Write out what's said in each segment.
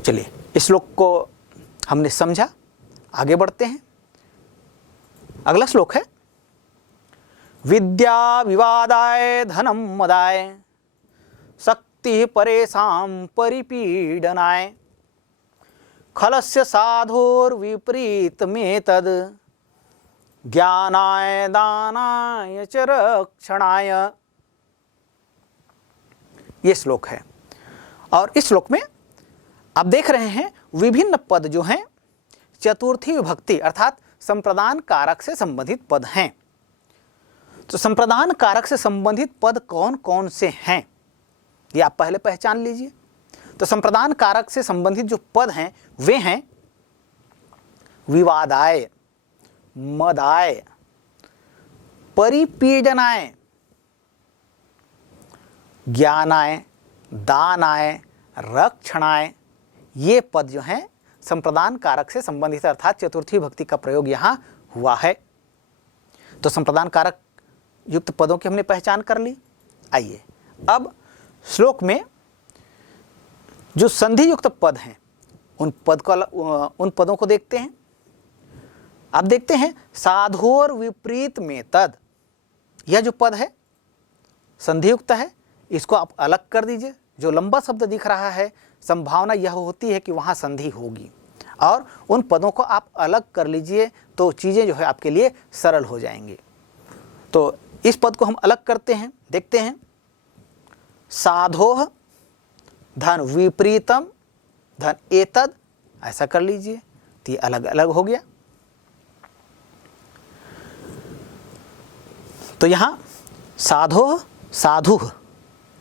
चलिए इस श्लोक को हमने समझा, आगे बढ़ते हैं। अगला श्लोक है विद्या विवादाय धनम मदाय शक्ति परेशान परिपीडनाय खलस्य साधोर्विपरीतमेतद् ज्ञानाय दानाय च रक्षणाय। ये श्लोक है और इस श्लोक में आप देख रहे हैं विभिन्न पद जो हैं चतुर्थी विभक्ति अर्थात संप्रदान कारक से संबंधित पद हैं। तो संप्रदान कारक से संबंधित पद कौन कौन से हैं ये आप पहले पहचान लीजिए। तो संप्रदान कारक से संबंधित जो पद हैं वे हैं विवादाय, मदाय, परिपीडनाय, ज्ञानाय, दानाय, रक्षणाय। ये पद जो हैं संप्रदान कारक से संबंधित अर्थात चतुर्थी विभक्ति का प्रयोग यहां हुआ है। तो संप्रदान कारक युक्त पदों की हमने पहचान कर ली। आइए अब श्लोक में जो संधि युक्त पद हैं उन पदों को देखते हैं। आप देखते हैं साधोर विपरीत में तद, यह जो पद है संधि युक्त है, इसको आप अलग कर दीजिए। जो लंबा शब्द दिख रहा है संभावना यह होती है कि वहां संधि होगी और उन पदों को आप अलग कर लीजिए तो चीजें जो है आपके लिए सरल हो जाएंगी। तो इस पद को हम अलग करते हैं, देखते हैं साधोह धन विपरीतम धन एतद, ऐसा कर लीजिए तो ये अलग अलग हो गया। तो यहां साधो साधु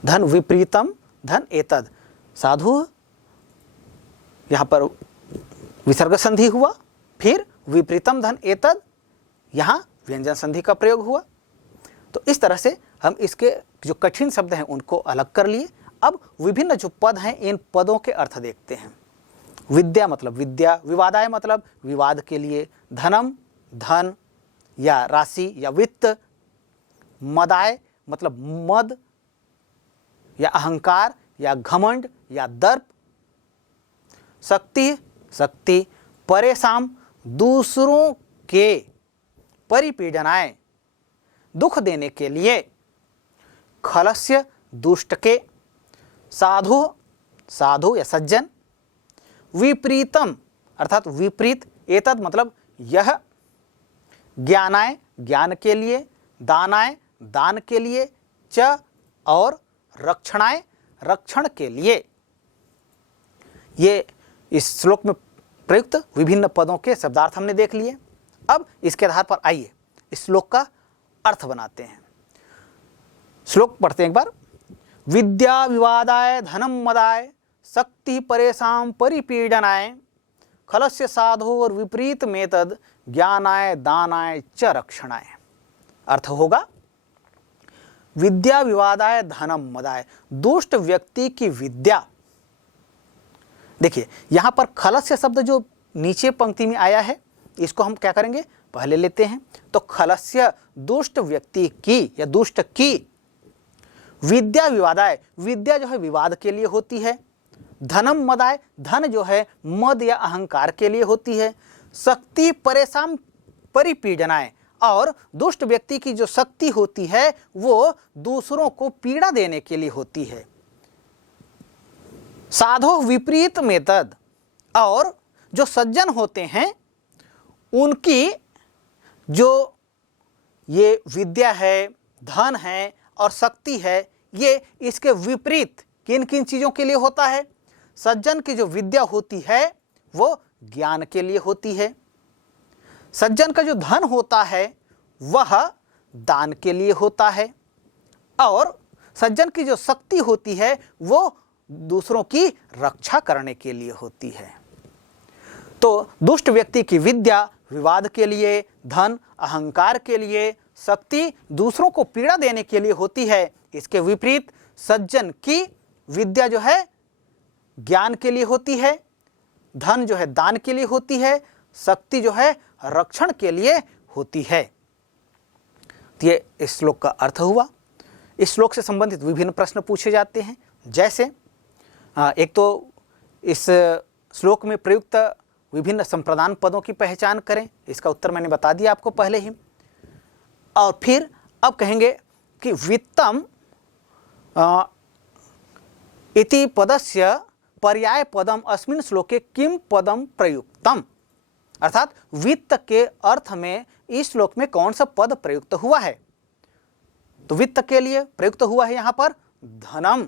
धन विपरीतम धन एतद, साधु यहां पर विसर्ग संधि हुआ, फिर विपरीतम धन एतद यहां व्यंजन संधि का प्रयोग हुआ। तो इस तरह से हम इसके जो कठिन शब्द हैं उनको अलग कर लिए। अब विभिन्न जो पद हैं इन पदों के अर्थ देखते हैं। विद्या मतलब विद्या, विवादाय मतलब विवाद के लिए, धनम धन या राशि या वित्त, मदाय मतलब मद या अहंकार या घमंड या दर्प, शक्ति शक्ति, परेशान दूसरों के, परिपीडनाय दुख देने के लिए, खलस्य दुष्ट के, साधु साधु या सज्जन, विपरीतम अर्थात विपरीत, एतद मतलब यह, ज्ञानाय ज्ञान के लिए, दानाय दान के लिए, च और रक्षणाय रक्षण के लिए। ये इस श्लोक में प्रयुक्त विभिन्न पदों के शब्दार्थ हमने देख लिए। अब इसके आधार पर आइए इस श्लोक का अर्थ बनाते हैं। श्लोक पढ़ते हैं एक बार। विद्या विवादाय धनम मदाय शक्ति परेशान परिपीडनाय खलस्य साधोर विपरीत मेतद ज्ञानाय दानाय च रक्षणाय। अर्थ होगा विद्या विवादाय धनम मदाय, दुष्ट व्यक्ति की विद्या। देखिए यहां पर खलस्य शब्द जो नीचे पंक्ति में आया है इसको हम क्या करेंगे पहले लेते हैं। तो खलस्य दुष्ट व्यक्ति की या दुष्ट की, विद्या विवादाय विद्या जो है विवाद के लिए होती है, धनम मदाय धन जो है मद या अहंकार के लिए होती है, शक्ति परेशान परिपीडनाय और दुष्ट व्यक्ति की जो शक्ति होती है वो दूसरों को पीड़ा देने के लिए होती है। साधो विपरीत मेतद, और जो सज्जन होते हैं उनकी जो ये विद्या है, धन है और शक्ति है, ये इसके विपरीत किन किन चीज़ों के लिए होता है। सज्जन की जो विद्या होती है वो ज्ञान के लिए होती है, सज्जन का जो धन होता है वह दान के लिए होता है, और सज्जन की जो शक्ति होती है वो दूसरों की रक्षा करने के लिए होती है। तो दुष्ट व्यक्ति की विद्या विवाद के लिए, धन अहंकार के लिए, शक्ति दूसरों को पीड़ा देने के लिए होती है। इसके विपरीत सज्जन की विद्या जो है ज्ञान के लिए होती है, धन जो है दान के लिए होती है, शक्ति जो है रक्षण के लिए होती है। तो ये इस श्लोक का अर्थ हुआ। इस श्लोक से संबंधित विभिन्न प्रश्न पूछे जाते हैं। जैसे एक तो इस श्लोक में प्रयुक्त विभिन्न संप्रदान पदों की पहचान करें। इसका उत्तर मैंने बता दिया आपको पहले ही। और फिर अब कहेंगे कि वित्तम इति पदस्य पर्याय पदम अस्मिन् श्लोके किम पदम प्रयुक्तम, अर्थात वित्त के अर्थ में इस श्लोक में कौन सा पद प्रयुक्त हुआ है। तो वित्त के लिए प्रयुक्त हुआ है यहां पर धनम।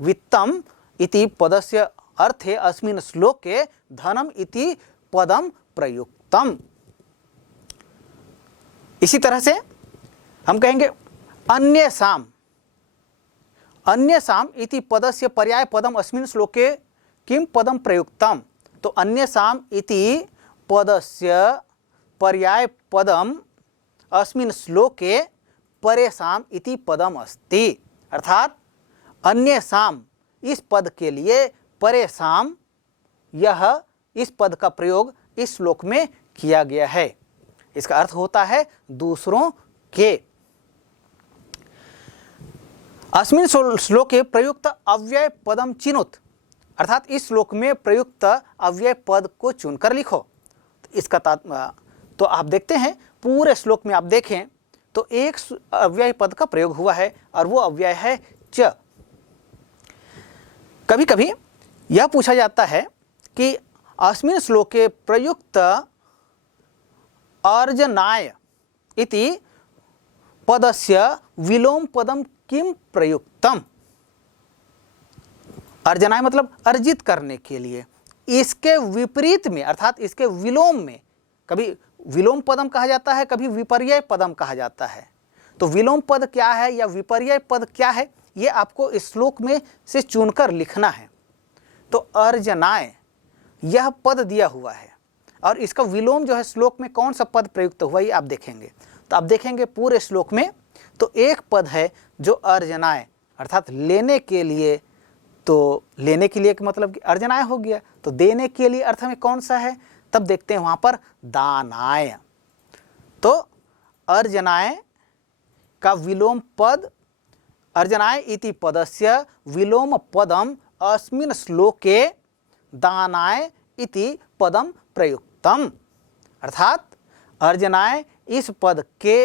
वित्तम इति पदस्य अर्थे अस्मिन् श्लोके धनम इति पदम प्रयुक्तम। इसी तरह से हम कहेंगे अन्यसाम। अन्यसाम इति पदस्य पर्याय पदम अस्मिन् श्लोके किम पदम प्रयुक्तम। तो अन्यसाम इति पदस्य पर्याय पदम अस्मिन् श्लोके परेशाम इति पदम अस्ति, अर्थात अन्यसाम इस पद के लिए परेशाम, यह इस पद का प्रयोग इस श्लोक में किया गया है। इसका अर्थ होता है दूसरों के। अस्मिन् श्लोके प्रयुक्त अव्यय पदम चिनुत, अर्थात इस श्लोक में प्रयुक्त अव्यय पद को चुनकर लिखो। इसका तो आप देखते हैं पूरे श्लोक में आप देखें तो एक अव्यय पद का प्रयोग हुआ है और वो अव्यय है च। कभी कभी यह पूछा जाता है कि अस्मिन् श्लोके प्रयुक्त अर्जनाय इति पदस्य विलोम पदम किम प्रयुक्तम। अर्जनाय मतलब अर्जित करने के लिए, इसके विपरीत में अर्थात इसके विलोम में, कभी विलोम पदम कहा जाता है, कभी विपर्यय पदम कहा जाता है। तो विलोम पद क्या है या विपर्यय पद क्या है, ये आपको इस श्लोक में से चुनकर लिखना है। तो अर्जनाय यह पद दिया हुआ है और इसका विलोम जो है श्लोक में कौन सा पद प्रयुक्त हुआ ये आप देखेंगे। तो आप देखेंगे पूरे श्लोक में तो एक पद है जो अर्जनाय अर्थात लेने के लिए। तो लेने के लिए का मतलब कि अर्जनाय हो गया, तो देने के लिए अर्थ में कौन सा है, तब देखते हैं वहां पर दानाय। तो अर्जनाय का विलोम पद अर्जनाय इति पदस्य विलोम पदम अस्मिन् श्लोके दानाय इति पदम प्रयुक्तम, अर्थात अर्जनाय इस पद के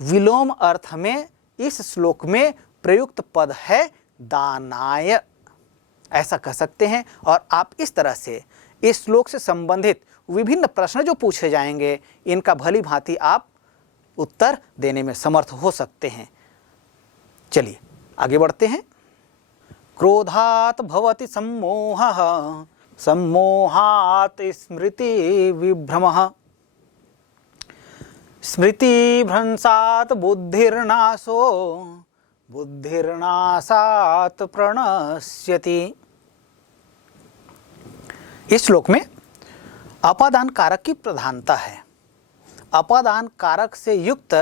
विलोम अर्थ में इस श्लोक में प्रयुक्त पद है दानाय, ऐसा कह सकते हैं। और आप इस तरह से इस श्लोक से संबंधित विभिन्न प्रश्न जो पूछे जाएंगे इनका भली भांति आप उत्तर देने में समर्थ हो सकते हैं। चलिए आगे बढ़ते हैं। क्रोधात् भवति सम्मोहः सम्मोहात् स्मृति विभ्रमः स्मृतिभ्रंशात् बुद्धिर्नाशो बुद्धिर्नाशात् प्रणश्यति। इस श्लोक में अपादान कारक की प्रधानता है। अपादान कारक से युक्त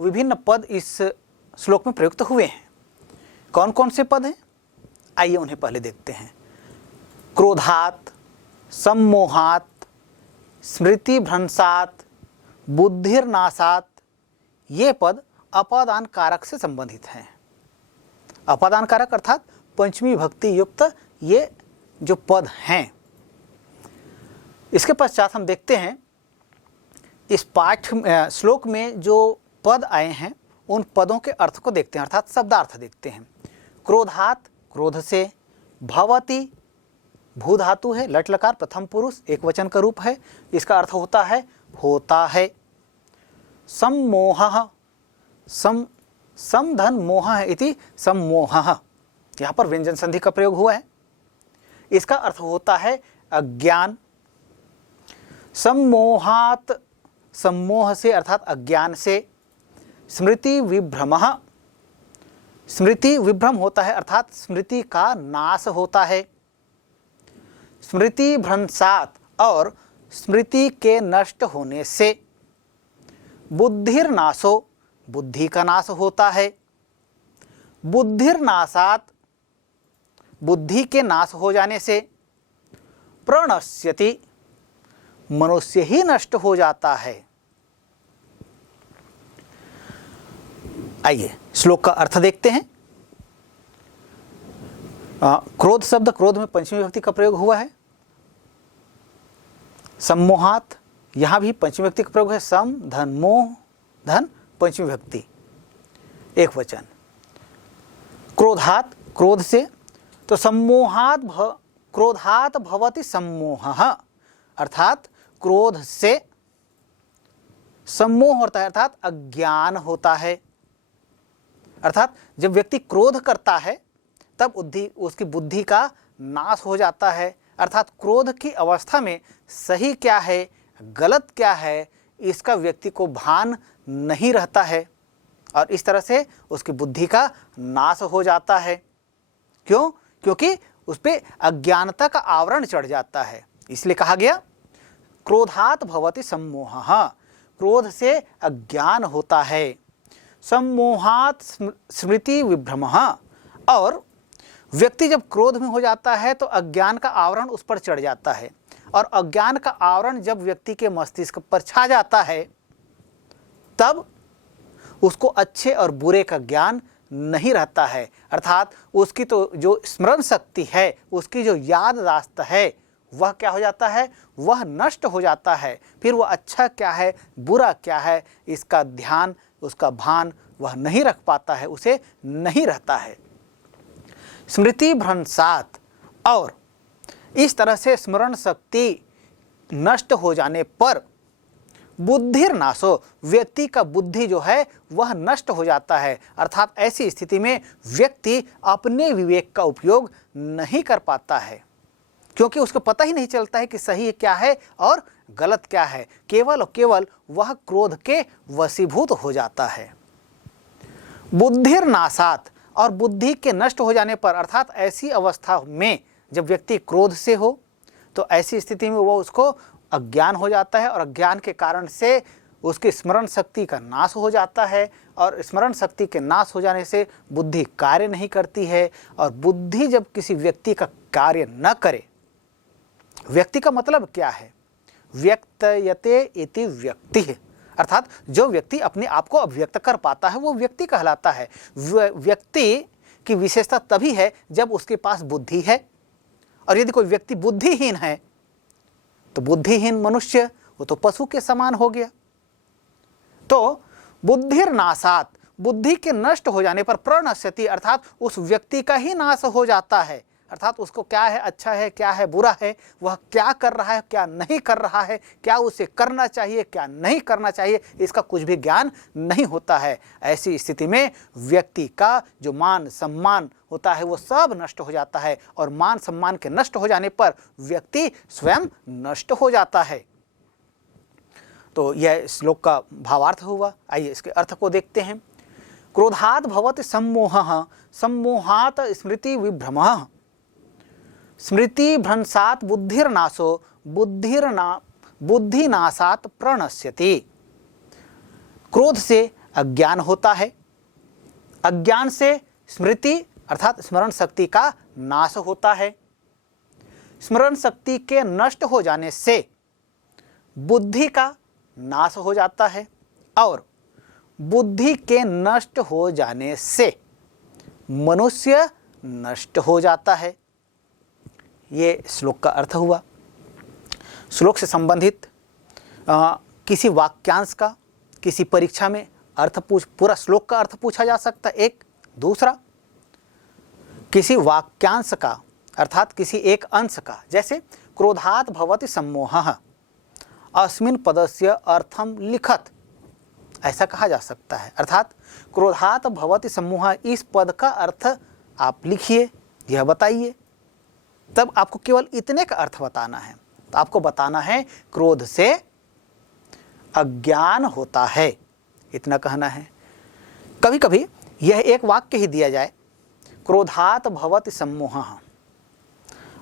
विभिन्न पद इस श्लोक में प्रयुक्त हुए हैं। कौन कौन से पद हैं, आइए उन्हें पहले देखते हैं। क्रोधात्, सम्मोहात्, स्मृतिभ्रंशात्, बुद्धिर्नाशात्, ये पद अपादान कारक से संबंधित हैं। अपादान कारक अर्थात पंचमी भक्ति युक्त ये जो पद हैं। इसके पश्चात हम देखते हैं इस पाठ श्लोक में जो पद आए हैं उन पदों के अर्थ को देखते हैं, अर्थात शब्दार्थ देखते हैं। क्रोधात् क्रोध से, भवति भू धातु है, लट लकार प्रथम पुरुष एक वचन का रूप है, इसका अर्थ होता है होता है। सम्मोहः, सम धन मोह इति सम्मोहः, यहाँ पर व्यंजन संधि का प्रयोग हुआ है, इसका अर्थ होता है अज्ञान। सम्मोहात्, सम्मोह से अर्थात अज्ञान से। स्मृति विभ्रमः, स्मृति विभ्रम होता है अर्थात स्मृति का नाश होता है। स्मृति भ्रंशात्, और स्मृति के नष्ट होने से। बुद्धिर्नाशो, बुद्धि का नाश होता है। बुद्धिर्नाशात्, बुद्धि के नाश हो जाने से। प्रणश्यति, मनुष्य ही नष्ट हो जाता है। आइए श्लोक का अर्थ देखते हैं। क्रोध शब्द, क्रोध में पंचमी विभक्ति का प्रयोग हुआ है। सम्मोहात, यहां भी पंचमी विभक्ति का प्रयोग है। सम धन मोह धन पंचमी विभक्ति एक वचन। क्रोधात, क्रोध से, तो सम्मोहात क्रोधात भवति सम्मोहः, अर्थात क्रोध से सम्मोह होता है, अर्थात अज्ञान होता है। अर्थात जब व्यक्ति क्रोध करता है तब उसकी बुद्धि का नाश हो जाता है। अर्थात क्रोध की अवस्था में सही क्या है, गलत क्या है, इसका व्यक्ति को भान नहीं रहता है और इस तरह से उसकी बुद्धि का नाश हो जाता है। क्यों? क्योंकि उस पर अज्ञानता का आवरण चढ़ जाता है। इसलिए कहा गया क्रोधात भवति सम्मोहः, क्रोध से अज्ञान होता है। सम्मोहात स्मृति विभ्रमः, और व्यक्ति जब क्रोध में हो जाता है तो अज्ञान का आवरण उस पर चढ़ जाता है और अज्ञान का आवरण जब व्यक्ति के मस्तिष्क पर छा जाता है तब उसको अच्छे और बुरे का ज्ञान नहीं रहता है। अर्थात उसकी तो जो स्मरण शक्ति है, उसकी जो याददाश्त है, वह क्या हो जाता है, वह नष्ट हो जाता है। फिर वह अच्छा क्या है, बुरा क्या है, इसका ध्यान, उसका भान वह नहीं रख पाता है, उसे नहीं रहता है। स्मृति भ्रंशात, और इस तरह से स्मरण शक्ति नष्ट हो जाने पर बुद्धिर नाशो, व्यक्ति का बुद्धि जो है वह नष्ट हो जाता है। अर्थात ऐसी स्थिति में व्यक्ति अपने विवेक का उपयोग नहीं कर पाता है, क्योंकि उसको पता ही नहीं चलता है कि सही क्या है और गलत क्या है। केवल और केवल वह क्रोध के वशीभूत हो जाता है। बुद्धिर नाशात, और बुद्धि के नष्ट हो जाने पर, अर्थात ऐसी अवस्था में जब व्यक्ति क्रोध से हो तो ऐसी स्थिति में वो उसको अज्ञान हो जाता है और अज्ञान के कारण से उसकी स्मरण शक्ति का नाश हो जाता है और स्मरण शक्ति के नाश हो जाने से बुद्धि कार्य नहीं करती है। और बुद्धि जब किसी व्यक्ति का कार्य न करे, व्यक्ति का मतलब क्या है, व्यक्तयते इति व्यक्ति, अर्थात जो व्यक्ति अपने आप को अभिव्यक्त कर पाता है वो व्यक्ति कहलाता है। व्यक्ति की विशेषता तभी है जब उसके पास बुद्धि है, और यदि कोई व्यक्ति बुद्धिहीन है तो बुद्धिहीन मनुष्य वो तो पशु के समान हो गया। तो बुद्धिर नाशात, बुद्धि के नष्ट हो जाने पर प्रणश्यति, अर्थात उस व्यक्ति का ही नाश हो जाता है। अर्थात उसको क्या है अच्छा है, क्या है बुरा है, वह क्या कर रहा है क्या नहीं कर रहा है, क्या उसे करना चाहिए क्या नहीं करना चाहिए, इसका कुछ भी ज्ञान नहीं होता है। ऐसी स्थिति में व्यक्ति का जो मान सम्मान होता है वो सब नष्ट हो जाता है और मान सम्मान के नष्ट हो जाने पर व्यक्ति स्वयं नष्ट हो जाता है। तो यह श्लोक का भावार्थ हुआ। आइए इसके अर्थ को देखते हैं। क्रोधात् भवति सम्मोहः, सम्मोहात् स्मृति विभ्रमः, स्मृति भ्रंशात बुद्धिर्नाशो, बुद्धिनाशात प्रणश्यति। क्रोध से अज्ञान होता है, अज्ञान से स्मृति अर्थात स्मरण शक्ति का नाश होता है, स्मरण शक्ति के नष्ट हो जाने से बुद्धि का नाश हो जाता है और बुद्धि के नष्ट हो जाने से मनुष्य नष्ट हो जाता है। ये श्लोक का अर्थ हुआ। श्लोक से संबंधित किसी वाक्यांश का किसी परीक्षा में अर्थ पूरा श्लोक का अर्थ पूछा जा सकता है। एक दूसरा किसी वाक्यांश का अर्थात किसी एक अंश का, जैसे क्रोधात् भवति सम्मोहः, अस्मिन् पदस्य अर्थम लिखत, ऐसा कहा जा सकता है। अर्थात क्रोधात् भवति सम्मोहः, इस पद का अर्थ आप लिखिए, यह बताइए। तब आपको केवल इतने का अर्थ बताना है। तो आपको बताना है क्रोध से अज्ञान होता है, इतना कहना है। कभी कभी यह एक वाक्य ही दिया जाए, क्रोधात् भवति सम्मोहः,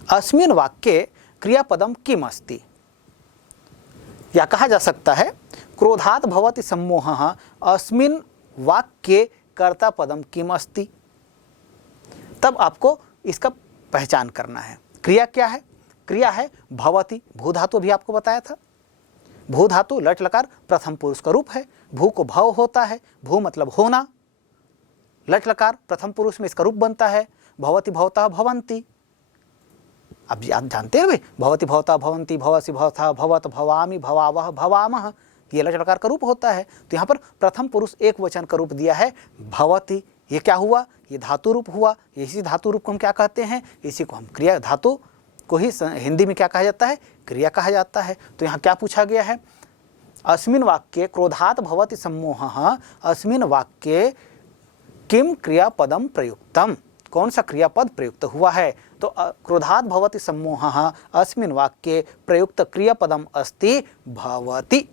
अस्मिन् वाक्ये क्रियापदम किम अस्ति, या कहा जा सकता है क्रोधात् भवति सम्मोहः, अस्मिन् वाक्ये कर्ता पदम किम अस्ति। तब आपको इसका पहचान करना है। क्रिया क्या है? क्रिया है भवति, भू धातु भी आपको बताया था। भू धातु लट लकार प्रथम पुरुष का रूप है। भू को भव होता है, भू मतलब होना, लट लकार प्रथम पुरुष में इसका रूप बनता है। भवति भवतः भवन्ति। अब आप जानते हैं भाई, भवति भवतः भवन्ति, भवसि भवतः भवत, भवामि भवावह भवामः, ये लचकार का रूप होता है। तो यहाँ पर प्रथम पुरुष एक वचन का रूप दिया है भवति। ये क्या हुआ? ये धातु रूप हुआ। इसी धातु रूप को हम क्या कहते हैं? इसी को हम क्रिया धातु को ही हिंदी में क्या कहा जाता है? क्रिया कहा जाता है। तो यहाँ क्या पूछा गया है? अस्मिन् वाक्ये क्रोधात् भवति सम्मोहः, अस्मिन् वाक्ये किम क्रियापदम प्रयुक्तम, कौन सा क्रियापद प्रयुक्त हुआ है? तो क्रोधात् भवति सम्मोहः अस्मिन् वाक्ये प्रयुक्त क्रियापदम अस्ति भवति।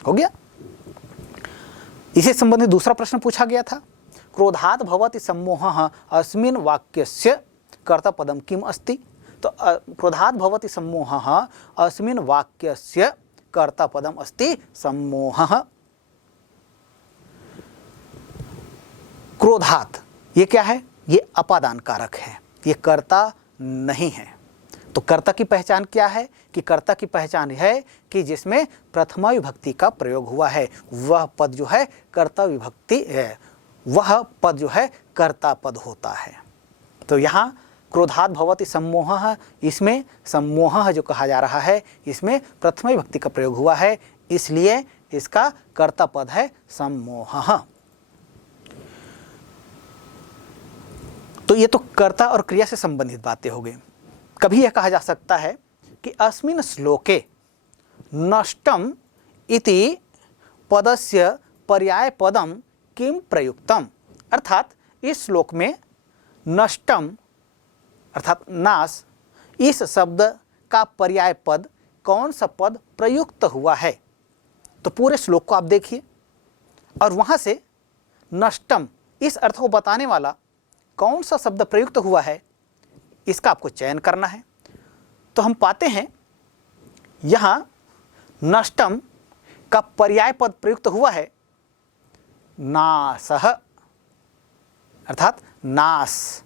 हो गया। इसे संबंधित दूसरा प्रश्न पूछा गया था, क्रोधात् भवति सम्मोहः अस्मिन् वाक्यस्य कर्तपदम किम अस्ति। तो क्रोधात् भवति सम्मोहः अस्मिन् वाक्यस्य कर्तपदम अस्ति सम्मोहः। क्रोधात् ये क्या है? ये अपादान कारक है, ये कर्ता नहीं है। तो कर्ता की पहचान क्या है? कि कर्ता की पहचान है कि जिसमें प्रथमा विभक्ति का प्रयोग हुआ है, वह पद जो है कर्ता विभक्ति है, वह पद जो है कर्ता पद होता है। तो यहाँ क्रोधात् भवति सम्मोहः, इसमें सम्मोहः जो कहा जा रहा है, इसमें प्रथमा विभक्ति का प्रयोग हुआ है, इसलिए इसका कर्ता पद है सम्मोहः। तो ये तो कर्ता और क्रिया से संबंधित बातें हो गई। कभी यह कहा जा सकता है कि अस्मिन् श्लोके नष्टम इति पदस्य पर्याय पदम किम प्रयुक्तम, अर्थात इस श्लोक में नष्टम अर्थात नाश, इस शब्द का पर्याय पद कौन सा पद प्रयुक्त हुआ है। तो पूरे श्लोक को आप देखिए और वहां से नष्टम इस अर्थ को बताने वाला कौन सा शब्द प्रयुक्त हुआ है, इसका आपको चयन करना है। तो हम पाते हैं यहाँ नष्टम का पर्याय पद प्रयुक्त हुआ है नासः, अर्थात नाश।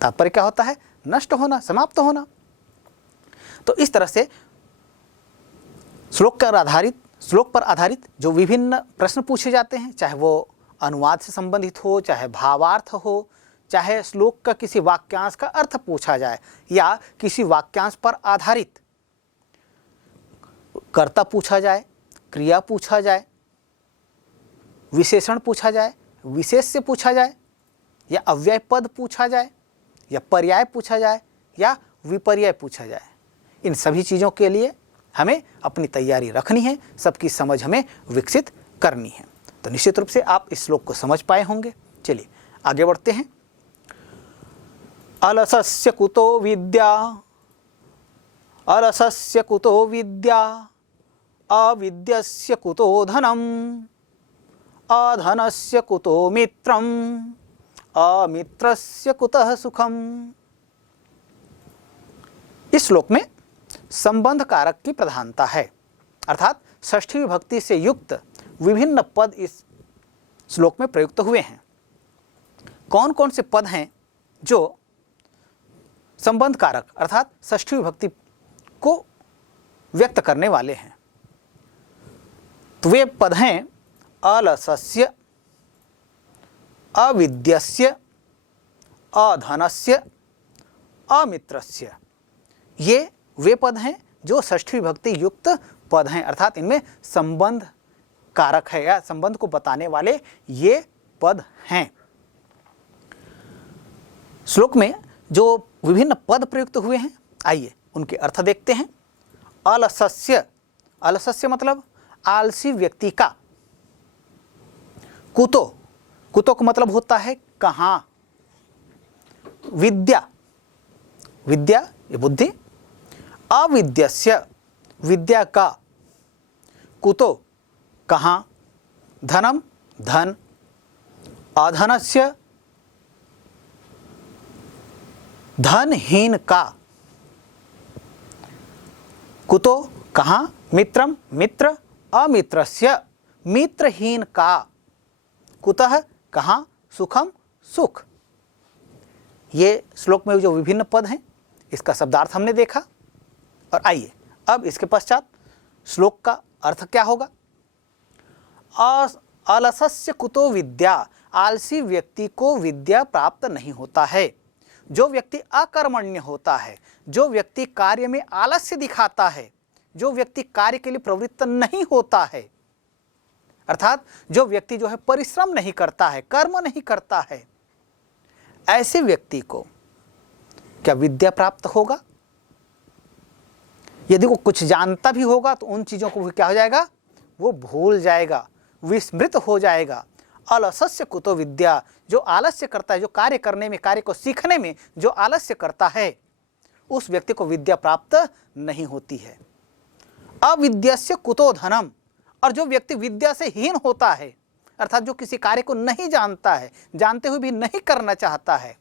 तात्पर्य क्या होता है? नष्ट होना, समाप्त होना। तो इस तरह से श्लोक पर आधारित जो विभिन्न प्रश्न पूछे जाते हैं, चाहे वो अनुवाद से संबंधित हो, चाहे भावार्थ हो, चाहे श्लोक का किसी वाक्यांश का अर्थ पूछा जाए, या किसी वाक्यांश पर आधारित कर्ता पूछा जाए, क्रिया पूछा जाए, विशेषण पूछा जाए, विशेष से पूछा जाए, या अव्यय पद पूछा जाए, या पर्याय पूछा जाए, या विपर्यय पूछा जाए, इन सभी चीज़ों के लिए हमें अपनी तैयारी रखनी है, सबकी समझ हमें विकसित करनी है। तो निश्चित रूप से आप इस श्लोक को समझ पाए होंगे। चलिए आगे बढ़ते हैं। अलसस्य कुतो विद्या, अलसस्य कुतो विद्या, अविद्यस्य कुतो धनम, अधनस्य कुतो मित्रम, अमित्रस्य कुतः सुखम। इस श्लोक में संबंध कारक की प्रधानता है, अर्थात षष्ठी विभक्ति से युक्त विभिन्न पद इस श्लोक में प्रयुक्त हुए हैं। कौन कौन से पद हैं जो संबंध कारक अर्थात षष्ठी विभक्ति को व्यक्त करने वाले हैं? तो वे पद हैं अलसस्य, अविद्यस्य, अधनस्य, अमित्रस्य। ये वे पद हैं जो षष्ठी विभक्ति युक्त पद हैं, अर्थात इनमें संबंध कारक है या संबंध को बताने वाले ये पद हैं। श्लोक में जो विभिन्न पद प्रयुक्त हुए हैं, आइए उनके अर्थ देखते हैं। अलसस्य, अलसस्य मतलब आलसी व्यक्ति का। कुतो, कुतो का मतलब होता है कहाँ। विद्या, विद्या ये बुद्धि। अविद्यस्य, विद्या का। कुतो कहाँ। धनम धन। अधनस्य, धनहीन का। कुतो कहाँ। मित्रम मित्र। अमित्रस्य, मित्रहीन का। कुतः कहाँ। सुखम सुख। ये श्लोक में जो विभिन्न पद हैं इसका शब्दार्थ हमने देखा। और आइए अब इसके पश्चात श्लोक का अर्थ क्या होगा। अलसस्य कुतो विद्या, आलसी व्यक्ति को विद्या प्राप्त नहीं होता है। जो व्यक्ति अकर्मण्य होता है, जो व्यक्ति कार्य में आलस्य दिखाता है, जो व्यक्ति कार्य के लिए प्रवृत्त नहीं होता है, अर्थात जो व्यक्ति जो है परिश्रम नहीं करता है, कर्म नहीं करता है, ऐसे व्यक्ति को क्या विद्या प्राप्त होगा? यदि वो कुछ जानता भी होगा तो उन चीजों को क्या हो जाएगा? वो भूल जाएगा, विस्मृत हो जाएगा। अलसस्य कुतो विद्या, जो आलस्य करता है, जो कार्य करने में, कार्य को सीखने में जो आलस्य करता है, उस व्यक्ति को विद्या प्राप्त नहीं होती है। अविद्यस्य कुतो धनम, और जो व्यक्ति विद्या से हीन होता है, अर्थात जो किसी कार्य को नहीं जानता है, जानते हुए भी नहीं करना चाहता है,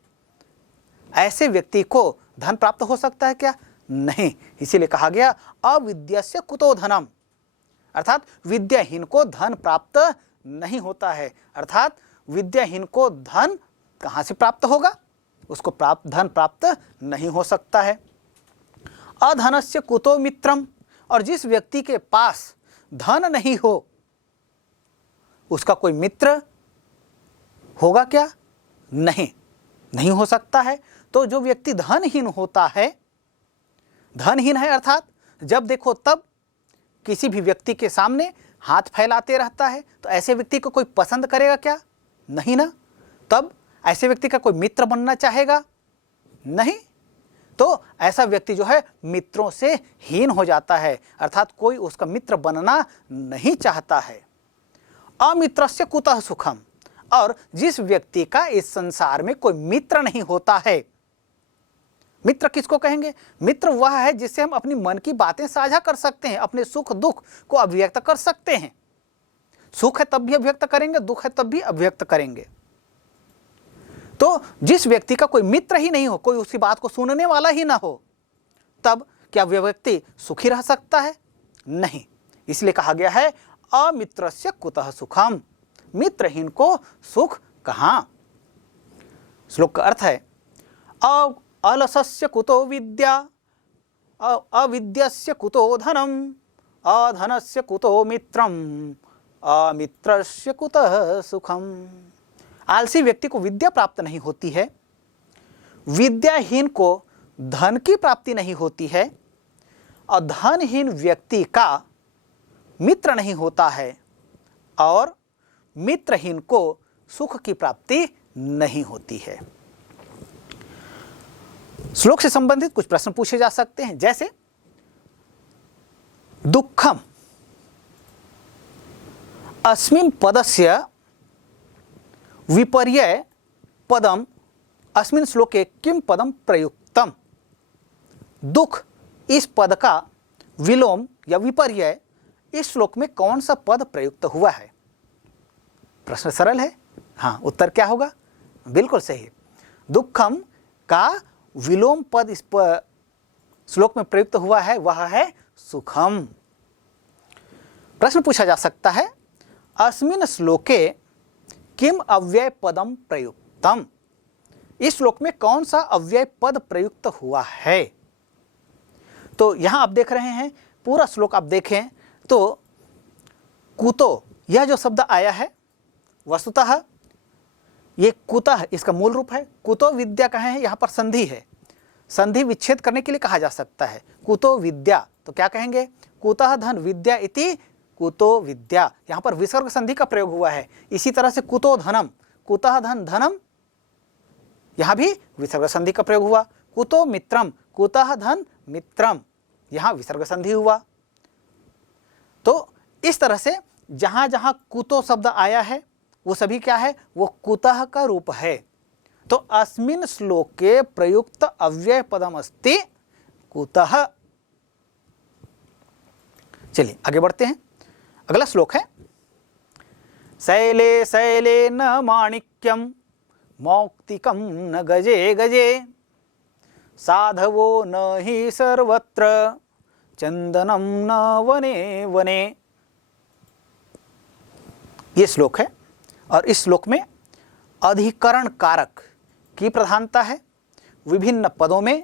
ऐसे व्यक्ति को धन प्राप्त हो सकता है क्या? नहीं। इसीलिए कहा गया अविद्यस्य कुतो धनम, अर्थात विद्याहीन को धन प्राप्त नहीं होता है। अर्थात विद्याहीन को धन कहाँ से प्राप्त होगा? उसको धन प्राप्त नहीं हो सकता है। अधनस्य कुतो मित्रम, और जिस व्यक्ति के पास धन नहीं हो, उसका कोई मित्र होगा क्या? नहीं, नहीं हो सकता है। तो जो व्यक्ति धनहीन होता है, धनहीन है अर्थात जब देखो तब किसी भी व्यक्ति के सामने हाथ फैलाते रहता है, तो ऐसे व्यक्ति को कोई पसंद करेगा क्या? नहीं ना। तब ऐसे व्यक्ति का कोई मित्र बनना चाहेगा? नहीं। तो ऐसा व्यक्ति जो है मित्रों से हीन हो जाता है, अर्थात कोई उसका मित्र बनना नहीं चाहता है। अमित्रस्य कुतः सुखम, और जिस व्यक्ति का इस संसार में कोई मित्र नहीं होता है, मित्र किसको कहेंगे? मित्र वह है जिससे हम अपनी मन की बातें साझा कर सकते हैं, अपने सुख दुख को अभिव्यक्त कर सकते हैं। सुख है तब भी अभिव्यक्त करेंगे, दुख है तब भी अभिव्यक्त करेंगे। तो जिस व्यक्ति का कोई मित्र ही नहीं हो, कोई उसकी बात को सुनने वाला ही ना हो, तब क्या वह व्यक्ति सुखी रह सकता है? नहीं। इसलिए कहा गया है अमित्रस्य कुतः सुखम, मित्रहीन को सुख कहां? श्लोक का अर्थ है अलसस्य कुतो विद्या, अविद्यस्य कुतो धनम, अधनस्य कुतो मित्रम, अमित्रस्य कुतः सुखम। आलसी व्यक्ति को विद्या प्राप्त नहीं होती है, विद्याहीन को धन की प्राप्ति नहीं होती है, और धनहीन व्यक्ति का मित्र नहीं होता है, और मित्रहीन को सुख की प्राप्ति नहीं होती है। श्लोक से संबंधित कुछ प्रश्न पूछे जा सकते हैं, जैसे दुःखम अस्मिन् पदस्य विपर्यय पदम अस्मिन् श्लोके किम पदम प्रयुक्तम। दुख इस पद का विलोम या विपर्यय इस श्लोक में कौन सा पद प्रयुक्त हुआ है? प्रश्न सरल है। हाँ, उत्तर क्या होगा? बिल्कुल सही। दुःखम का विलोम पद इस श्लोक में प्रयुक्त हुआ है, वह है सुखम। प्रश्न पूछा जा सकता है अस्मिन् श्लोके किम अव्यय पदम प्रयुक्तम, इस श्लोक में कौन सा अव्यय पद प्रयुक्त हुआ है? तो यहां आप देख रहे हैं पूरा श्लोक आप देखें तो कुतो यह जो शब्द आया है, वस्तुतः ये कुतः इसका मूल रूप है। कुतो विद्या कहे हैं, यहाँ पर संधि है, संधि विच्छेद करने के लिए कहा जा सकता है। कुतो विद्या तो क्या कहेंगे? कुतः धन विद्या इति कुतो विद्या, यहाँ पर विसर्ग संधि का प्रयोग हुआ है। इसी तरह से कुतो धनम, कुतः धन धनम, यहाँ भी विसर्ग संधि का प्रयोग हुआ। कुतो मित्रम, कुतः धन मित्रम, यहाँ विसर्ग संधि हुआ। तो इस तरह से जहाँ जहाँ कुतो शब्द आया है वो सभी क्या है? वो कुतः का रूप है। तो अस्मिन् श्लोके प्रयुक्त अव्यय पदम अस्ति कुतः। चलिए आगे बढ़ते हैं। अगला श्लोक है शैले शैले न माणिक्यम मौक्तिकम न गजे गजे साधवो न हि सर्वत्र चंदनम न वने वने। ये श्लोक है और इस श्लोक में अधिकरण कारक की प्रधानता है। विभिन्न पदों में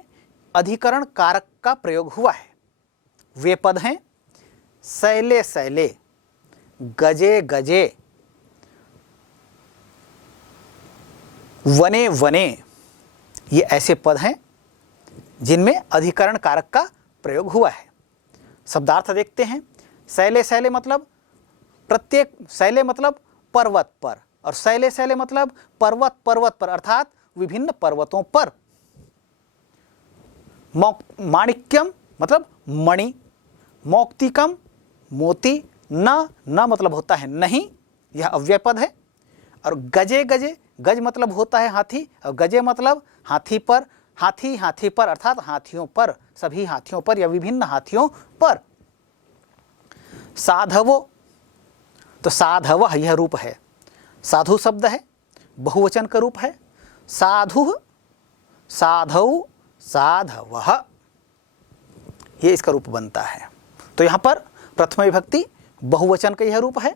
अधिकरण कारक का प्रयोग हुआ है। वे पद हैं शैले शैले, गजे गजे, वने वने ये ऐसे पद हैं जिनमें अधिकरण कारक का प्रयोग हुआ है। शब्दार्थ देखते हैं। शैले शैले मतलब प्रत्येक, शैले मतलब पर्वत पर, और शैले शैले मतलब पर्वत पर्वत पर अर्थात विभिन्न पर्वतों पर। माणिक्यम मतलब मणि, मौक्तिकम मोती, न मतलब होता है नहीं, यह अव्यय पद है। और गजे गजे, गज मतलब होता है हाथी, और गजे मतलब हाथी पर, हाथी हाथी पर अर्थात हाथियों पर, सभी हाथियों पर या विभिन्न हाथियों पर। साधवो, तो साधव यह रूप है, साधु शब्द है, बहुवचन का रूप है। साधु, साधौ, साधवः, ये इसका रूप बनता है। तो यहाँ पर प्रथम विभक्ति बहुवचन का यह रूप है,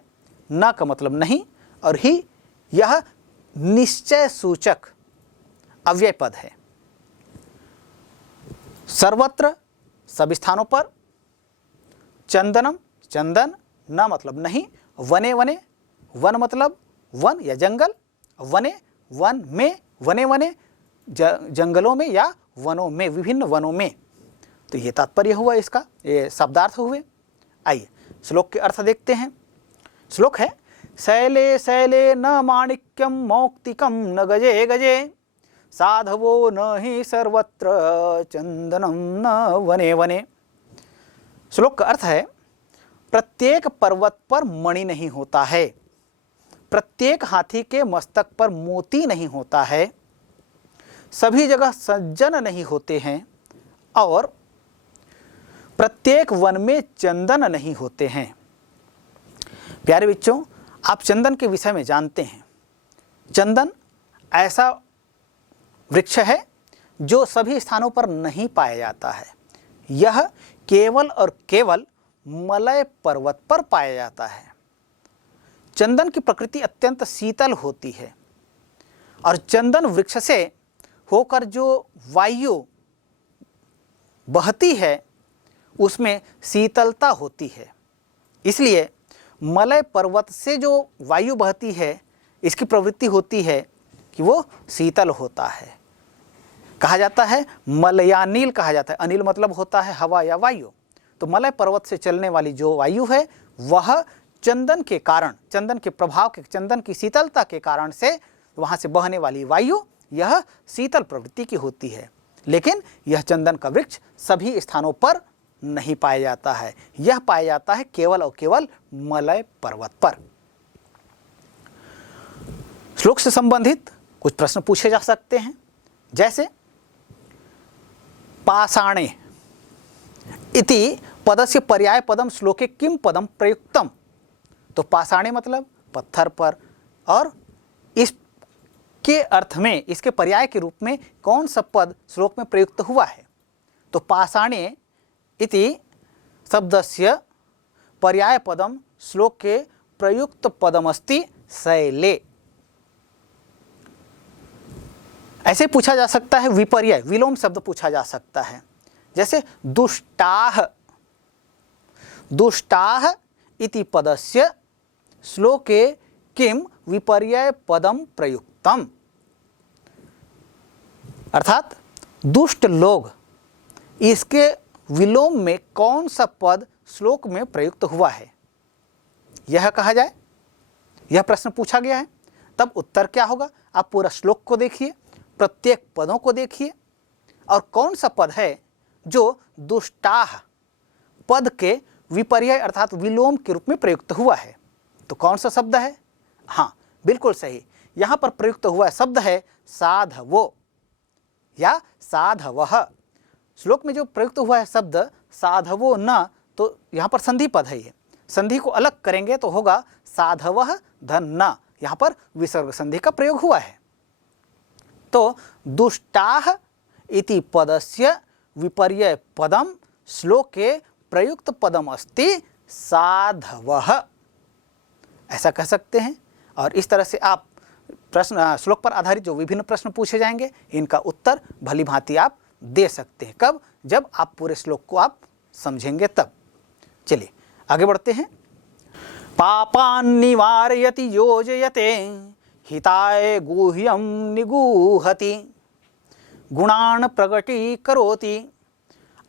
न का मतलब नहीं, और ही यह निश्चय सूचक अव्यय पद है। सर्वत्र सभी स्थानों पर। चंदनम चंदन, न मतलब नहीं। वने वने, वन मतलब वन या जंगल, वने वन में, वने वने जंगलों में या वनों में, विभिन्न वनों में। तो ये तात्पर्य हुआ इसका, ये शब्दार्थ हुए। आइए श्लोक के अर्थ देखते हैं। श्लोक है, शैले शैले न माणिक्यम मौक्तिकम न गजे गजे, साधवो न ही सर्वत्र चंदनम न वने वने। श्लोक का अर्थ है, प्रत्येक पर्वत पर मणि नहीं होता है, प्रत्येक हाथी के मस्तक पर मोती नहीं होता है, सभी जगह सज्जन नहीं होते हैं, और प्रत्येक वन में चंदन नहीं होते हैं। प्यारे बच्चों, आप चंदन के विषय में जानते हैं। चंदन ऐसा वृक्ष है जो सभी स्थानों पर नहीं पाया जाता है। यह केवल और केवल मलय पर्वत पर पाया जाता है। चंदन की प्रकृति अत्यंत शीतल होती है, और चंदन वृक्ष से होकर जो वायु बहती है उसमें शीतलता होती है। इसलिए मलय पर्वत से जो वायु बहती है, इसकी प्रवृत्ति होती है कि वो शीतल होता है। कहा जाता है मलयानिल कहा जाता है। अनिल मतलब होता है हवा या वायु। तो मलय पर्वत से चलने वाली जो वायु है वह चंदन के कारण, चंदन के प्रभाव के, चंदन की शीतलता के कारण से वहाँ से बहने वाली वायु यह शीतल प्रवृत्ति की होती है। लेकिन यह चंदन का वृक्ष सभी स्थानों पर नहीं पाया जाता है। यह पाया जाता है केवल और केवल मलय पर्वत पर। श्लोक से संबंधित कुछ प्रश्न पूछे जा सकते हैं, जैसे पाषाणे इति पदस्य पर्याय पदम श्लोके किम पदम प्रयुक्तम। तो पाषाणे मतलब पत्थर पर, और इसके अर्थ में, इसके पर्याय के रूप में कौन सा पद श्लोक में प्रयुक्त हुआ है। तो पाषाणे इति शब्दस्य पर्याय पदम श्लोके प्रयुक्त पदमस्ति शैले। ऐसे पूछा जा सकता है विपर्यय, विलोम शब्द पूछा जा सकता है, जैसे दुष्टाः, दुष्टाः इति पदस्य श्लोके किम विपर्यय पदम प्रयुक्तम। अर्थात दुष्ट लोग, इसके विलोम में कौन सा पद श्लोक में प्रयुक्त हुआ है, यह कहा जाए। यह प्रश्न पूछा गया है। तब उत्तर क्या होगा, आप पूरा श्लोक को देखिए, प्रत्येक पदों को देखिए, और कौन सा पद है जो दुष्टाः पद के विपर्यय अर्थात विलोम के रूप में प्रयुक्त हुआ है। तो कौन सा शब्द है? हाँ, बिल्कुल सही। यहाँ पर प्रयुक्त हुआ शब्द है साधवो या साधवः। श्लोक में जो प्रयुक्त हुआ है शब्द साधवो न, तो यहाँ पर संधि पद है। ये संधि को अलग करेंगे तो होगा साधवः धन न। यहाँ पर विसर्ग संधि का प्रयोग हुआ है। तो दुष्टाः इति पदस्य विपर्यय पदम श्लोके प्रयुक्त पदम अस्ति साधवः, ऐसा कह सकते हैं। और इस तरह से आप प्रश्न, श्लोक पर आधारित जो विभिन्न प्रश्न पूछे जाएंगे, इनका उत्तर भली भांति आप दे सकते हैं। कब? जब आप पूरे श्लोक को आप समझेंगे तब। चलिए आगे बढ़ते हैं। पापान् निवारयति योजयते हिताय गुह्यम निगूहति, गुणान् प्रकटीकरोति,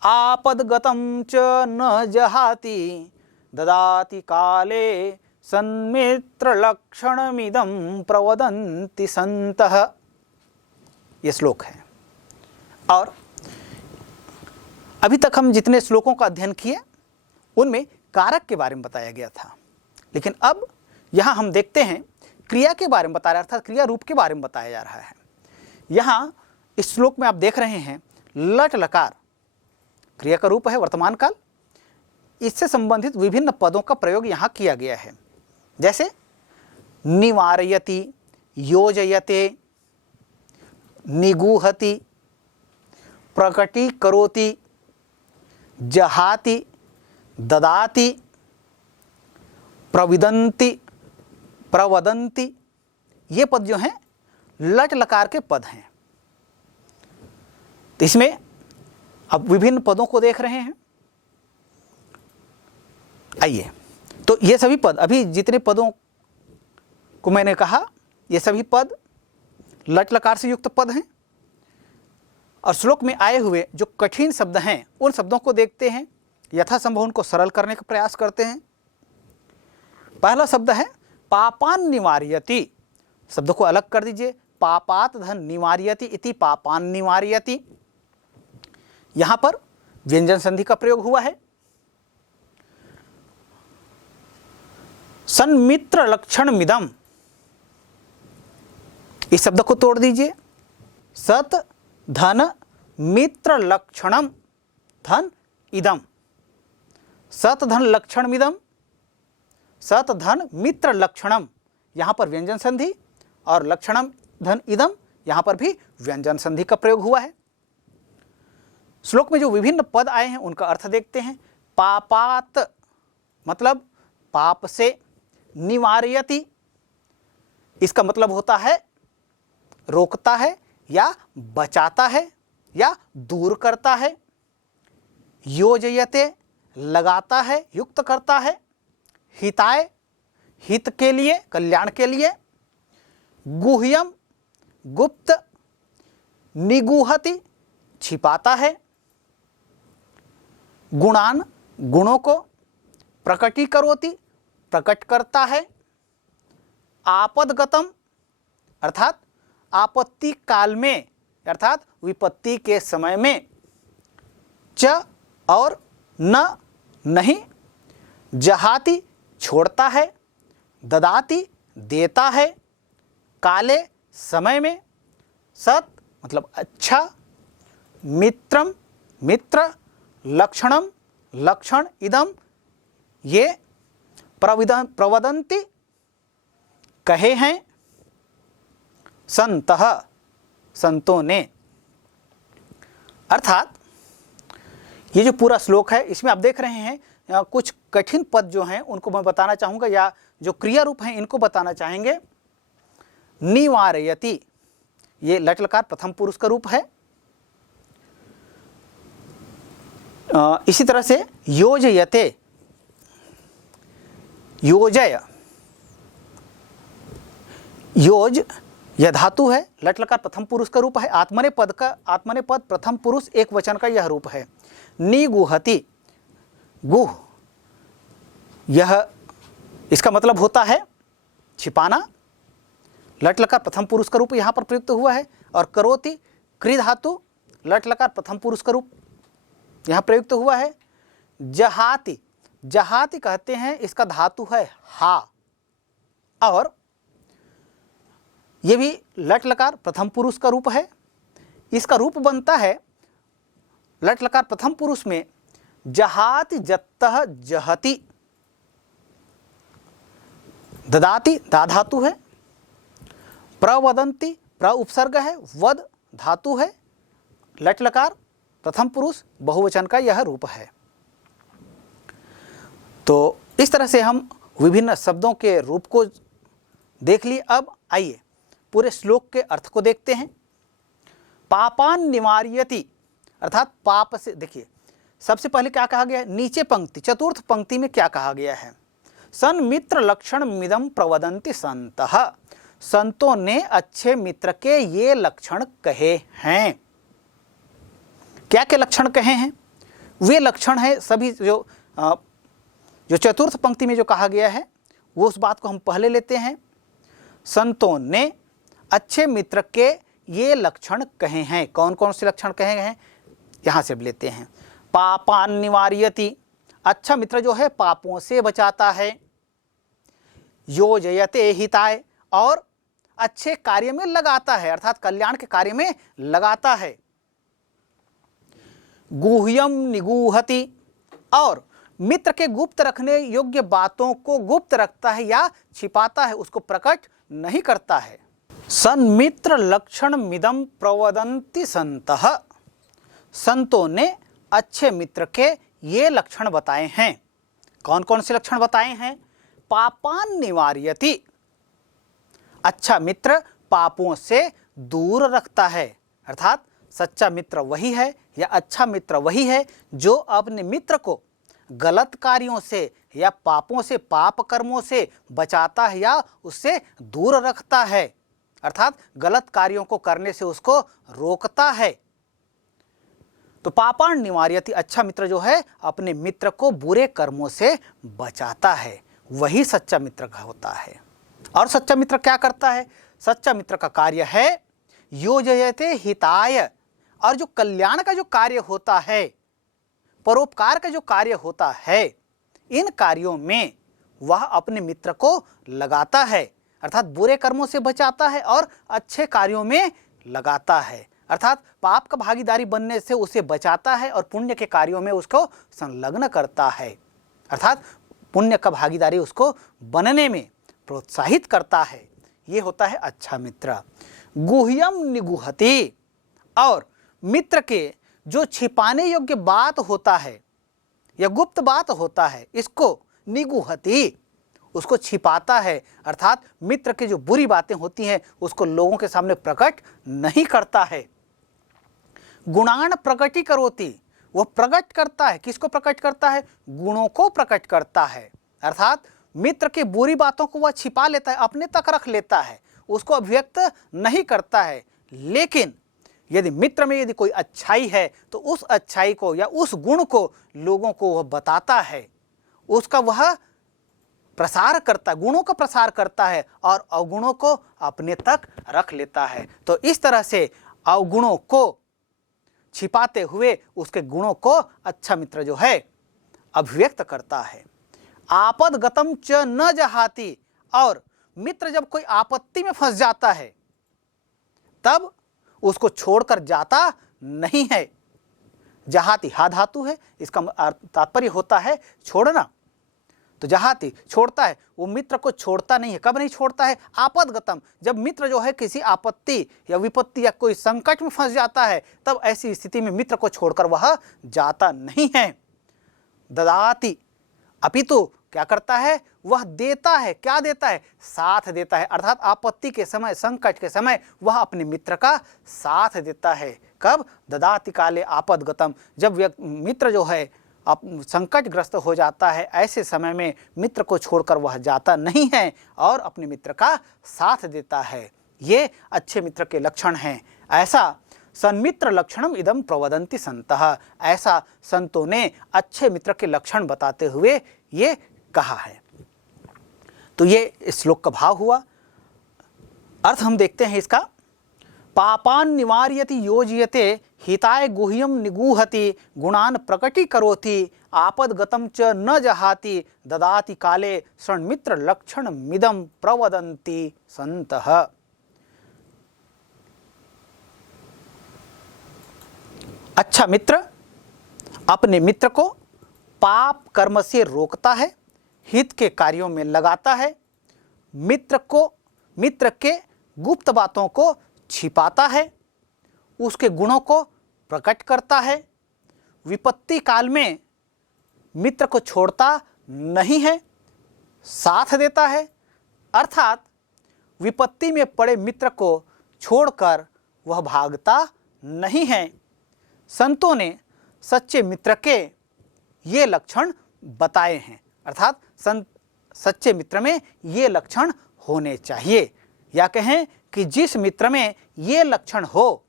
आपद्गतं च न जहाति, ददाति काले सन्मित्रलक्षणमिदं प्रवदन्ति सन्तः। ये श्लोक है। और अभी तक हम जितने श्लोकों का अध्ययन किए उनमें कारक के बारे में बताया गया था, लेकिन अब यहाँ हम देखते हैं क्रिया के बारे में बताया, अर्थात क्रिया रूप के बारे में बताया जा रहा है। यहाँ इस श्लोक में आप देख रहे हैं लट लकार क्रिया का रूप है, वर्तमान काल। इससे संबंधित विभिन्न पदों का प्रयोग यहाँ किया गया है, जैसे निवारयति, योजयते, निगूहति, प्रकटीकरोति, जहाति, ददाति, प्रविदन्ति, प्रवदन्ति। ये पद जो हैं लट लकार के पद हैं। तो इसमें अब विभिन्न पदों को देख रहे हैं। आइए, तो ये सभी पद, अभी जितने पदों को मैंने कहा, ये सभी पद लट लकार से युक्त पद हैं। और श्लोक में आए हुए जो कठिन शब्द हैं उन शब्दों को देखते हैं, यथासंभव उनको सरल करने का प्रयास करते हैं। पहला शब्द है पापान निवार्यति। शब्द को अलग कर दीजिए, पापात धन निवार्यति इति पापान निवार्यति। यहां पर व्यंजन संधि का प्रयोग हुआ है। सन्मित्र लक्षण मिदम, इस शब्द को तोड़ दीजिए। सत धन मित्र लक्षणम धन इदम, सत धन लक्षण मिदम, सत धन मित्र लक्षणम, यहाँ पर व्यंजन संधि, और लक्षणम धन इदम, यहाँ पर भी व्यंजन संधि का प्रयोग हुआ है। श्लोक में जो विभिन्न पद आए हैं उनका अर्थ देखते हैं। पापात मतलब पाप से, निवार्यति इसका मतलब होता है रोकता है या बचाता है या दूर करता है। योजयते लगाता है, युक्त करता है। हिताय हित के लिए, कल्याण के लिए। गुह्यम गुप्त, निगूहति छिपाता है। गुणान गुणों को, प्रकटीकरोति प्रकट करता है। आपदगतम अर्थात आपत्ति काल में, अर्थात विपत्ति के समय में। च और न नहीं, जहाति छोड़ता है, ददाति देता है, काले समय में। सत मतलब अच्छा, मित्रम मित्र, लक्षणम लक्षण, इदम ये प्रवदन्ति कहे हैं, संतः संतों ने। अर्थात ये जो पूरा श्लोक है इसमें आप देख रहे हैं कुछ कठिन पद जो हैं उनको मैं बताना चाहूँगा, या जो क्रिया रूप हैं इनको बताना चाहेंगे। निवारयति ये लट लकार प्रथम पुरुष का रूप है। इसी तरह से योजयते, योजय, योज यह धातु है, लट लकार प्रथम पुरुष का रूप है। आत्मनेपद का, आत्मनेपद प्रथम पुरुष एक वचन का यह रूप है। निगूहति, गुह यह इसका मतलब होता है छिपाना। लट लकार प्रथम पुरुष का रूप यहाँ पर प्रयुक्त हुआ है। और करोति क्री धातु, लट लकार प्रथम पुरुष का रूप यहाँ प्रयुक्त हुआ है। जहाति, जहाति कहते हैं इसका धातु है हा, और ये भी लट लकार प्रथम पुरुष का रूप है। इसका रूप बनता है लट लकार प्रथम पुरुष में जहाति जत्तः जहति। ददाति दा धातु है। प्रवदन्ति प्र उपसर्ग है, वद धातु है। लट लकार प्रथम पुरुष बहुवचन का यह रूप है। तो इस तरह से हम विभिन्न शब्दों के रूप को देख लिए। अब आइए पूरे श्लोक के अर्थ को देखते हैं। पापान निवार्यति अर्थात पाप से, देखिए सबसे पहले क्या कहा गया है, नीचे पंक्ति चतुर्थ पंक्ति में क्या कहा गया है, सन्मित्र लक्षण मिदम प्रवदन्ति संतः। संतों ने अच्छे मित्र के ये लक्षण कहे हैं। क्या क्या लक्षण कहे हैं? वे लक्षण है सभी जो चतुर्थ पंक्ति में जो कहा गया है वो उस बात को हम पहले लेते हैं। संतों ने अच्छे मित्र के ये लक्षण कहे हैं। कौन कौन से लक्षण कहे हैं यहाँ से लेते हैं। पापान निवार्यति, अच्छा मित्र जो है पापों से बचाता है। योजयते हिताय, और अच्छे कार्य में लगाता है अर्थात कल्याण के कार्य में लगाता है। गुह्यम निगूहति, और मित्र के गुप्त रखने योग्य बातों को गुप्त रखता है या छिपाता है, उसको प्रकट नहीं करता है। सन्मित्र लक्षण मिदम प्रवदन्ति संतः, संतों ने अच्छे मित्र के ये लक्षण बताए हैं। कौन कौन से लक्षण बताए हैं? पापान निवार्यति, अच्छा मित्र पापों से दूर रखता है, अर्थात सच्चा मित्र वही है या अच्छा मित्र वही है जो अपने मित्र को गलत कार्यों से या पापों से, पाप कर्मों से बचाता है या उससे दूर रखता है, अर्थात गलत कार्यों को करने से उसको रोकता है। तो पापान निवार्यति, अच्छा मित्र जो है अपने मित्र को बुरे कर्मों से बचाता है, वही सच्चा मित्र का होता है। और सच्चा मित्र क्या करता है? सच्चा मित्र का कार्य है योजयते हिताय, और जो कल्याण का जो कार्य होता है, परोपकार का जो कार्य होता है, इन कार्यों में वह अपने मित्र को लगाता है, अर्थात बुरे कर्मों से बचाता है और अच्छे कार्यों में लगाता है, अर्थात पाप का भागीदारी बनने से उसे बचाता है और पुण्य के कार्यों में उसको संलग्न करता है, अर्थात पुण्य का भागीदारी उसको बनने में प्रोत्साहित करता है। ये होता है अच्छा मित्र। गुह्यम निगुहति, और मित्र के जो छिपाने योग्य बात होता है या गुप्त बात होता है, इसको निगुहति, उसको छिपाता है, अर्थात मित्र की जो बुरी बातें होती हैं उसको लोगों के सामने प्रकट नहीं करता है। गुणान प्रकटी करोति, वह प्रकट करता है। किसको प्रकट करता है? गुणों को प्रकट करता है, अर्थात मित्र की बुरी बातों को वह छिपा लेता है, अपने तक रख लेता है, उसको अभिव्यक्त नहीं करता है। लेकिन यदि मित्र में यदि कोई अच्छाई है तो उस अच्छाई को या उस गुण को लोगों को वह बताता है, उसका वह प्रसार करता, गुणों का प्रसार करता है और अवगुणों को अपने तक रख लेता है। तो इस तरह से अवगुणों को छिपाते हुए उसके गुणों को अच्छा मित्र जो है अभिव्यक्त करता है। आपद गतम च न जहाति, और मित्र जब कोई आपत्ति में फंस जाता है तब उसको छोड़कर जाता नहीं है। जहाति हा धातु है, इसका तात्पर्य होता है छोड़ना। तो जहाति छोड़ता है, वो मित्र को छोड़ता नहीं है। कब नहीं छोड़ता है? आपदगतम, जब मित्र जो है किसी आपत्ति या विपत्ति या कोई संकट में फंस जाता है तब ऐसी स्थिति में मित्र को छोड़कर वह जाता नहीं है। ददाति, अपितु क्या करता है? वह देता है। क्या देता है? साथ देता है, अर्थात आपत्ति के समय, संकट के समय वह अपने मित्र का साथ देता है। कब? ददाति काले आपदगतम, जब मित्र जो है संकटग्रस्त हो जाता है, ऐसे समय में मित्र को छोड़कर वह जाता नहीं है और अपने मित्र का साथ देता है। ये अच्छे मित्र के लक्षण हैं। ऐसा सन्मित्र लक्षणम इदम प्रवदन्ति संतः, ऐसा संतों ने अच्छे मित्र के लक्षण बताते हुए ये कहा है। तो ये इस श्लोक का भाव हुआ। अर्थ हम देखते हैं इसका। पापान निवार्यति योजयते हिताय गुह्यम निगूहति गुणान प्रकटी करोति आपदगतम च न जहाति ददाति काले सन्मित्र लक्षण मिदम प्रवदन्ति संतः। अच्छा मित्र अपने मित्र को पाप कर्म से रोकता है, हित के कार्यों में लगाता है, मित्र के गुप्त बातों को छिपाता है, उसके गुणों को प्रकट करता है, विपत्ति काल में मित्र को छोड़ता नहीं है, साथ देता है, अर्थात विपत्ति में पड़े मित्र को छोड़कर वह भागता नहीं है। संतों ने सच्चे मित्र के ये लक्षण बताए हैं, अर्थात सच्चे मित्र में ये लक्षण होने चाहिए। या कहें कि जिस मित्र में ये लक्षण हो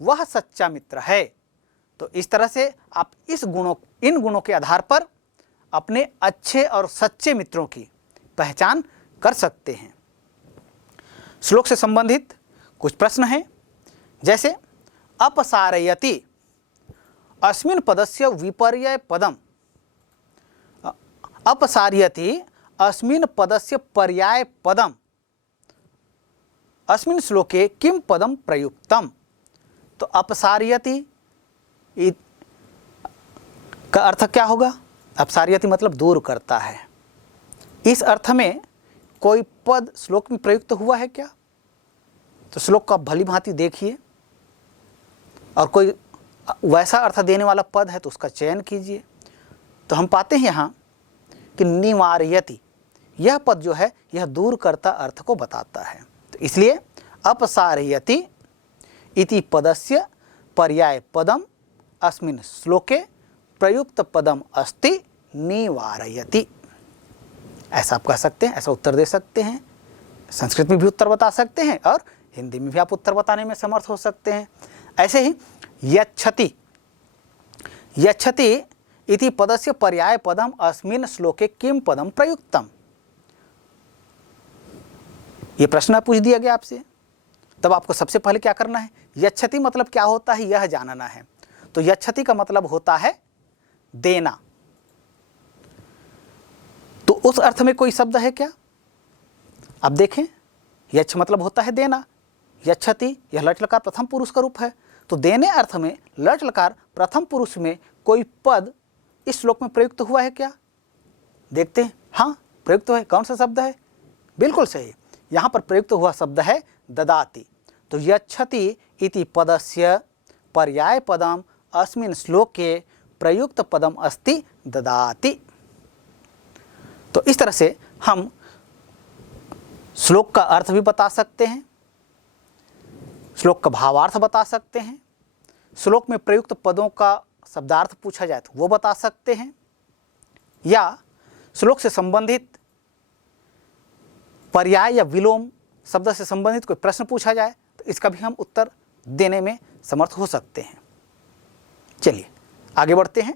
वह सच्चा मित्र है। तो इस तरह से आप इन गुणों के आधार पर अपने अच्छे और सच्चे मित्रों की पहचान कर सकते हैं। श्लोक से संबंधित कुछ प्रश्न हैं, जैसे अपसारयति अस्मिन् पदस्य विपर्यय पदम, अपसारयति अस्मिन् पदस्य पर्याय पदम अस्मिन् श्लोके किम पदम प्रयुक्तम। तो अपसारयति का अर्थ क्या होगा? अपसारयति मतलब दूर करता है। इस अर्थ में कोई पद श्लोक में प्रयुक्त हुआ है क्या? तो श्लोक का भली भांति देखिए और कोई वैसा अर्थ देने वाला पद है तो उसका चयन कीजिए। तो हम पाते हैं यहाँ कि निवारयति, यह पद जो है यह दूर करता अर्थ को बताता है। तो इसलिए अपसारयति इति पदस्य पर्याय पदम अस्मिन् श्लोके प्रयुक्त पदम अस्ति निवारयति। ऐसा आप कह सकते हैं, ऐसा उत्तर दे सकते हैं। संस्कृत में भी उत्तर बता सकते हैं और हिंदी में भी आप उत्तर बताने में समर्थ हो सकते हैं। ऐसे ही यच्छति, यच्छति इति पदस्य पर्याय पदम अस्मिन् श्लोके किम पदम प्रयुक्तम। ये प्रश्न पूछ दिया गया आपसे, तब आपको सबसे पहले क्या करना है? यच्छति मतलब क्या होता है यह जानना है। तो यच्छति का मतलब होता है देना। तो उस अर्थ में कोई शब्द है क्या? अब देखें, यच्छ मतलब होता है देना, यच्छति यह लट लकार प्रथम पुरुष का रूप है। तो देने अर्थ में लट लकार प्रथम पुरुष में कोई पद इस श्लोक में प्रयुक्त हुआ है क्या? देखते हैं। हाँ, प्रयुक्त है। कौन सा शब्द है? बिल्कुल सही, यहाँ पर प्रयुक्त हुआ शब्द है ददाति। तो यच्छति इति पदस्य पर्याय पदम अस्मिन् श्लोके प्रयुक्त पदम अस्ति ददाति। तो इस तरह से हम श्लोक का अर्थ भी बता सकते हैं, श्लोक का भावार्थ बता सकते हैं, श्लोक में प्रयुक्त पदों का शब्दार्थ पूछा जाए तो वो बता सकते हैं, या श्लोक से संबंधित पर्याय या विलोम शब्द से संबंधित कोई प्रश्न पूछा जाए तो इसका भी हम उत्तर देने में समर्थ हो सकते हैं। चलिए आगे बढ़ते हैं।